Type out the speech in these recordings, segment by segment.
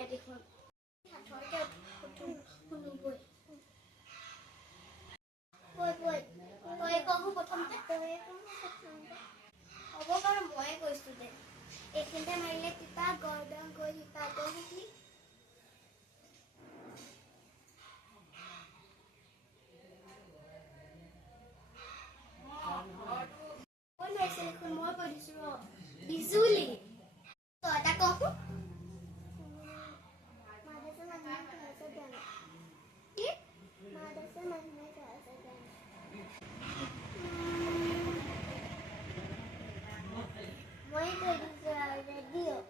নোৱাৰে দেখোন হাতৰকে শুনোগৈ তই কওঁ প্ৰথমতে হ'ব বাৰু ময়ে কৈছোঁ দে এইখিনিতে মাৰিলে তিতা গৰ্দন গৈ তিতা গৈ নেকি মই কৈ দিছোঁ ৰ বিজুলী তই এটা কওঁ মই কৈ দিছোঁ ৰেডিঅ'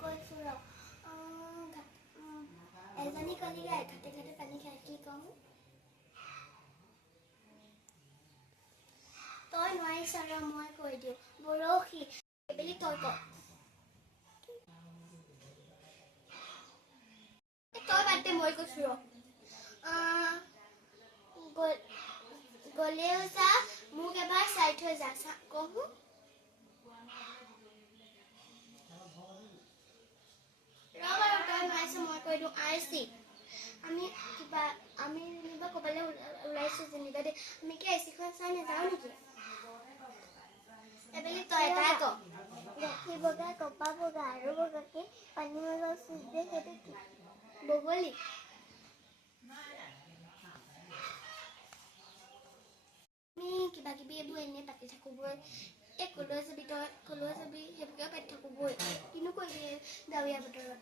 কৈছোঁ ৰ এজনী কণীকাই ঘাটে ঘাটে পানী খাই কি কওঁ তই নোৱাৰিছ ৰ মই কৈ দিওঁ বৰশী বুলি তই ক তই বাদ দে মই কৈছোঁ ৰ গ'লেও যা মোক এবাৰ চাই থৈ যা কওঁ ৰ বাৰু তই নোৱাৰিছ মই কৈ দিওঁ আৰচি আমি যেনিবা ক'ৰবালৈ ওলাইছোঁ যেনিবা দেই আমি কি আৰচিখন চাই নাযাওঁ নেকি এবেলি তই এটাই ক গাখীৰ বগা কপা বগা আৰু বগাকে পানী মাৰিব চুই যে সেইটো কি বগলী আমি কিবা কিবি এইবোৰ এনেই পাতি থাকোঁগৈ কলৈ যাবি তই কলৈ যাবি সেইবোৰকে পাতি থাকোঁগৈ কিনো কৰিবি ডাৱৰীয়া বতৰত